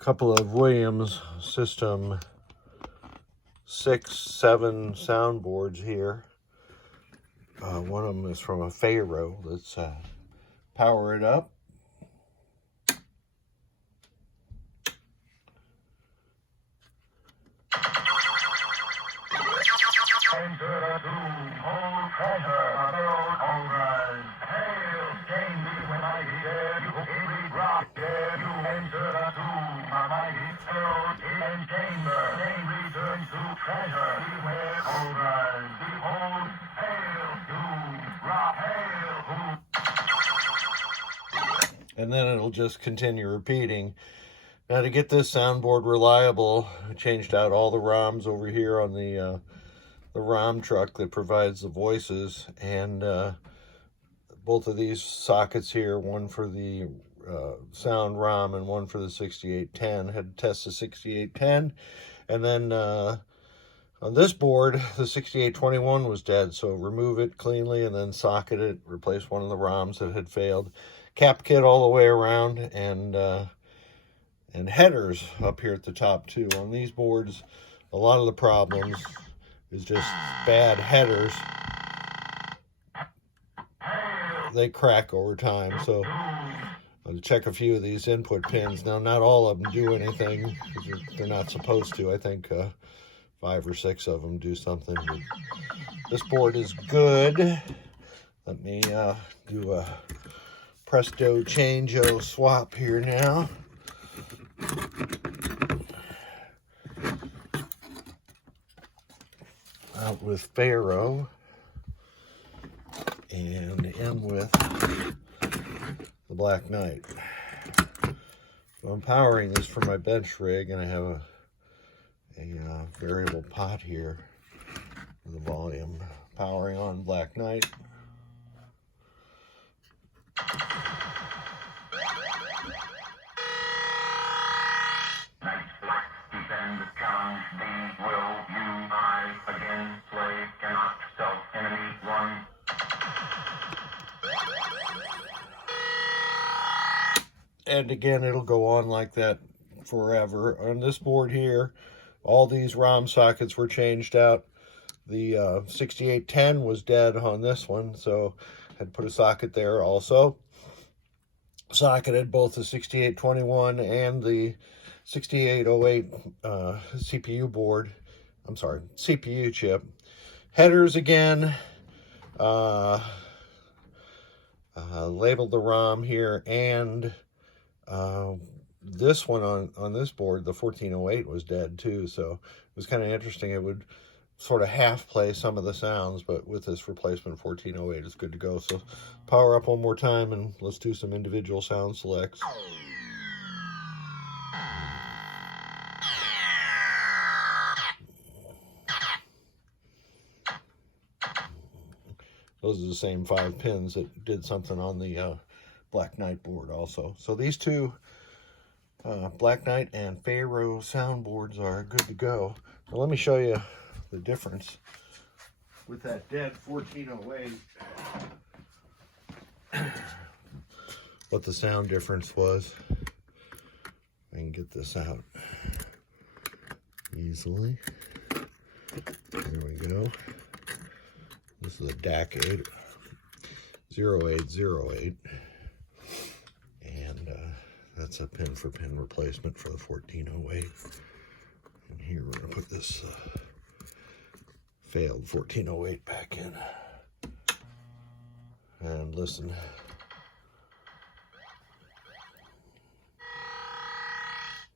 couple of Williams System 6, 7 soundboards here. One of them is from a Pharaoh. Let's power it up. And then it'll just continue repeating. Now, to get this soundboard reliable, I changed out all the ROMs over here on the ROM truck that provides the voices, and both of these sockets here, one for the sound ROM and one for the 6810. Had to test the 6810, and then on this board, the 6821 was dead, so remove it cleanly and then socket it, replace one of the ROMs that had failed. Cap kit all the way around, and headers up here at the top too. On these boards, a lot of the problems is just bad headers. They crack over time, so I'll check a few of these input pins. Now, not all of them do anything, because they're not supposed to. I think 5 or 6 of them do something. But this board is good. Let me do a presto changeo swap here now. Out with Pharaoh and in with the Black Knight. So I'm powering this for my bench rig, and I have a variable pot here for the volume. Powering on Black Knight. And again, it'll go on like that forever. On this board here, all these ROM sockets were changed out. The 6810 was dead on this one, so I had to put a socket there also. Socketed both the 6821 and the 6808 CPU board. I'm sorry, CPU chip. Headers again. Labeled the ROM here, and this one on this board, the 1408, was dead too, so it was kind of interesting. It would sort of half play some of the sounds, but with this replacement 1408, it's good to go. So power up one more time, and let's do some individual sound selects. Those are the same 5 pins that did something on the Black Knight board also. So these two Black Knight and Pharaoh soundboards are good to go. So let me show you the difference with that dead 1408. What the sound difference was. I can get this out easily. There we go. This is a DAC 8 0808. And that's a pin-for-pin replacement for the 1408. And here we're going to put this failed 1408 back in. And listen.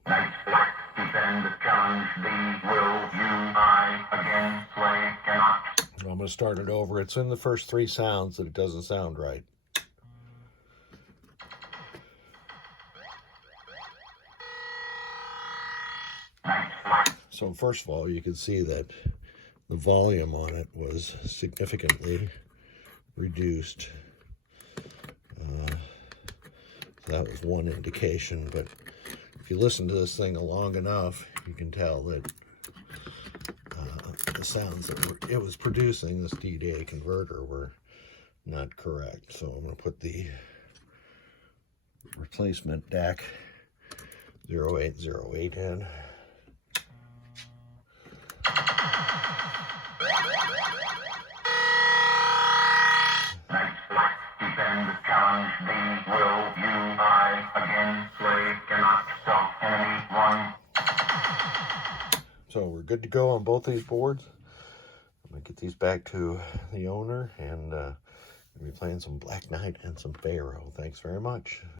Night black, defend, challenge, thee, will, you, I, again, play, cannot. I'm going to start it over. It's in the first 3 sounds that it doesn't sound right. So first of all, you can see that the volume on it was significantly reduced. That was one indication, but if you listen to this thing long enough, you can tell that the sounds that it was producing, this D-to-A converter, were not correct. So I'm going to put the replacement DAC 0808 in. Knight black, defend, challenge, B, will, you, I, again, play, cannot, stop, enemy, 1. So we're good to go on both these boards. I'm going to get these back to the owner, and we'll be playing some Black Knight and some Pharaoh. Thanks very much.